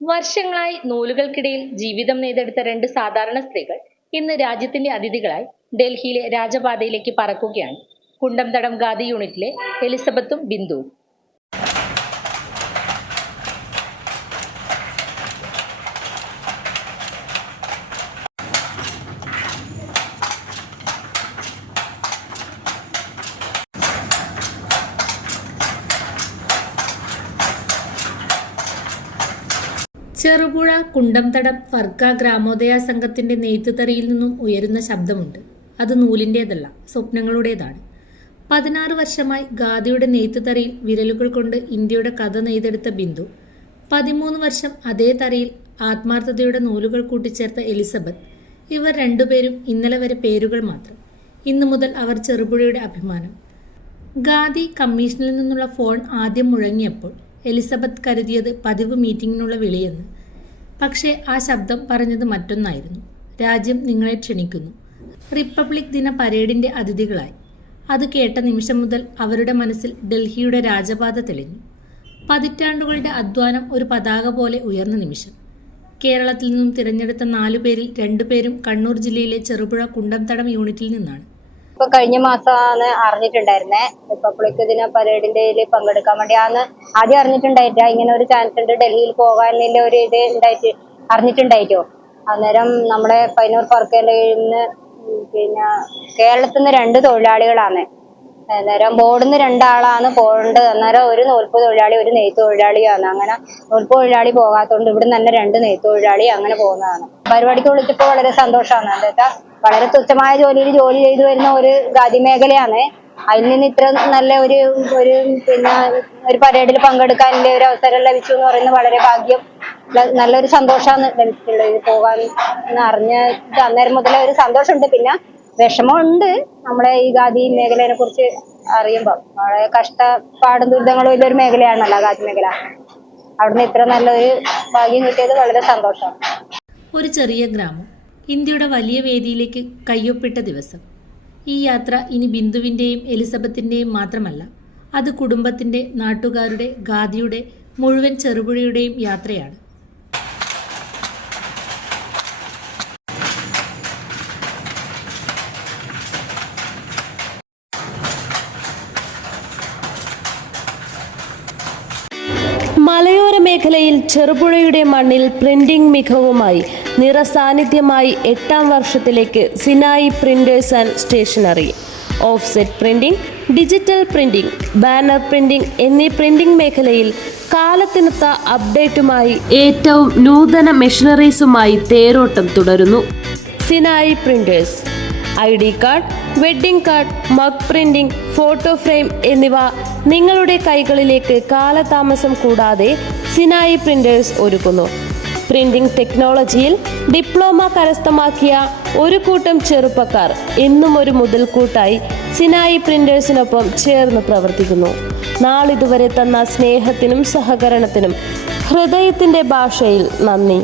വർഷങ്ങളായി നൂലുകൾക്കിടയിൽ ജീവിതം നെയ്തെടുത്ത രണ്ട് സാധാരണ സ്ത്രീകൾ ഇന്ന് രാജ്യത്തിന്റെ അതിഥികളായി ഡൽഹിയിലെ രാജപാതയിലേക്ക് പറക്കുകയാണ്. കുണ്ടംതടം ഖാദി യൂണിറ്റിലെ എലിസബത്തും ബിന്ദുവും. ചെറുപുഴ കുണ്ടംതടം ഫർക്ക ഗ്രാമോദയ സംഘത്തിന്റെ നെയ്ത്തുതറിയിൽ നിന്നും ഉയരുന്ന ശബ്ദമുണ്ട്. അത് നൂലിന്റേതല്ല സ്വപ്നങ്ങളുടേതാണ്. പതിനാറ് വർഷമായി ഗാദിയുടെ നെയ്ത്തുതറിയിൽ വിരലുകൾ കൊണ്ട് ഇന്ത്യയുടെ കഥ നെയ്തെടുത്ത ബിന്ദു. പതിമൂന്ന് വർഷം അതേ തറയിൽ ആത്മാർത്ഥതയുടെ നൂലുകൾ കൂട്ടിച്ചേർത്ത എലിസബത്ത്. ഇവർ രണ്ടുപേരും ഇന്നലെ വരെ പേരുകൾ മാത്രം. ഇന്നു മുതൽ അവർ ചെറുപുഴയുടെ അഭിമാനം. ഗാദി കമ്മീഷനിൽ നിന്നുള്ള ഫോൺ ആദ്യം മുഴങ്ങിയപ്പോൾ എലിസബത്ത് കരുതിയത് പതിവ് മീറ്റിംഗിനുള്ള വിളിയെന്ന്. പക്ഷേ ആ ശബ്ദം പറഞ്ഞത് മറ്റൊന്നായിരുന്നു. രാജ്യം നിങ്ങളെ ക്ഷണിക്കുന്നു. റിപ്പബ്ലിക് ദിന പരേഡിന്റെ അതിഥികളായി. അത് കേട്ട നിമിഷം മുതൽ അവരുടെ മനസ്സിൽ ഡൽഹിയുടെ രാജപാത തെളിഞ്ഞു. പതിറ്റാണ്ടുകളുടെ അധ്വാനം ഒരു പതാക പോലെ ഉയർന്ന നിമിഷം. കേരളത്തിൽ നിന്നും തിരഞ്ഞെടുത്ത നാലു പേരിൽ രണ്ടുപേരും കണ്ണൂർ ജില്ലയിലെ ചെറുപുഴ കുണ്ടംതടം യൂണിറ്റിൽ നിന്നാണ്. ഇപ്പൊ കഴിഞ്ഞ മാസമാണ് അറിഞ്ഞിട്ടുണ്ടായിരുന്നേ. റിപ്പബ്ലിക് ദിന പരേഡിന്റെ ഇതിൽ പങ്കെടുക്കാൻ വേണ്ടി അന്ന് ആദ്യം അറിഞ്ഞിട്ടുണ്ടായിട്ടാ ഇങ്ങനെ ഒരു ചാൻസ് ഉണ്ട് ഡൽഹിയിൽ പോകാനുള്ള ഒരു ഇത് ഉണ്ടായിട്ട് അറിഞ്ഞിട്ടുണ്ടായിട്ടോ? അന്നേരം നമ്മുടെ പൈനൂർ കീഴിൽ നിന്ന് പിന്നെ കേരളത്തിൽ നിന്ന് രണ്ട് തൊഴിലാളികളാണ്. അന്നേരം ബോർഡിൽ നിന്ന് രണ്ടാളാണ് പോകേണ്ടത്. അന്നേരം ഒരു നൂൽപ്പ് തൊഴിലാളി ഒരു നെയ്ത്ത് തൊഴിലാളിയാണ്. അങ്ങനെ നൂൽപ്പ് തൊഴിലാളി പോകാത്തതുകൊണ്ട് ഇവിടെ തന്നെ രണ്ട് നെയ്ത്ത് തൊഴിലാളി അങ്ങനെ പോകുന്നതാണ്. പരിപാടിക്ക് വിളിച്ചപ്പോൾ വളരെ സന്തോഷമാണ്. എന്താ വളരെ തുച്ഛമായ ജോലിയിൽ ജോലി ചെയ്തു വരുന്ന ഒരു ഖാദി മേഖലയാണ് അതിൽ നിന്ന് ഇത്ര നല്ല ഒരു ഒരു പിന്നെ ഒരു പരേഡിൽ പങ്കെടുക്കാൻ ഒരു അവസരം ലഭിച്ചു എന്ന് പറയുന്നത് വളരെ ഭാഗ്യം. നല്ലൊരു സന്തോഷമാണ് ലഭിച്ചിട്ടുള്ളത് ഇത് പോകാൻ എന്ന് അറിഞ്ഞ അന്നേരം മുതലേ ഒരു സന്തോഷമുണ്ട്. പിന്നെ വിഷമമുണ്ട് നമ്മളെ ഈ ഖാദി മേഖലയെ കുറിച്ച് അറിയുമ്പോൾ വളരെ കഷ്ടപ്പാടും ദുരിതങ്ങളും ഉള്ളൊരു മേഖലയാണല്ലോ ഖാദി മേഖല. അവിടുന്ന് ഇത്ര നല്ലൊരു ഭാഗ്യം കിട്ടിയത് വളരെ സന്തോഷമാണ്. ഒരു ചെറിയ ഗ്രാമം. ഇന്ത്യയുടെ വലിയ വേദിയിലേക്ക് കയ്യൊപ്പിട്ട ദിവസം. ഈ യാത്ര ഇനി ബിന്ദുവിന്റെയും എലിസബത്തിന്റെയും മാത്രമല്ല അത് കുടുംബത്തിന്റെ നാട്ടുകാരുടെ ഗാദിയുടെ മുഴുവൻ ചെറുപുഴയുടെയും യാത്രയാണ്. മേഖലയിൽ ചെറുപുഴയുടെ മണ്ണിൽ പ്രിന്റിംഗ് മികവുമായി നിറസാന്നിധ്യമായി എട്ടാം വർഷത്തിലേക്ക് Sinai printers and stationery. Offset printing digital printing banner printing എന്നീ പ്രിന്റിംഗ് മേഖലയിൽ കാലത്തിനൊത്ത അപ്ഡേറ്റുമായി ഏറ്റവും നൂതന മെഷീനറീസുമായി തേരോട്ടം തുടരുന്നു. Sinai printers I D card wedding card mug printing photo frame എന്നിവ നിങ്ങളുടെ കൈകളിലേക്ക് കാലതാമസം കൂടാതെ സിനായി പ്രിന്റേഴ്സ് ഒരുക്കുന്നു. പ്രിന്റിംഗ് ടെക്നോളജിയിൽ ഡിപ്ലോമ കരസ്ഥമാക്കിയ ഒരു കൂട്ടം ചെറുപ്പക്കാർ ഇന്നും ഒരു മുതൽക്കൂട്ടായി സിനായി പ്രിന്റേഴ്സിനൊപ്പം ചേർന്ന് പ്രവർത്തിക്കുന്നു. നാളിതുവരെ തന്ന സ്നേഹത്തിനും സഹകരണത്തിനും ഹൃദയത്തിന്റെ ഭാഷയിൽ നന്ദി.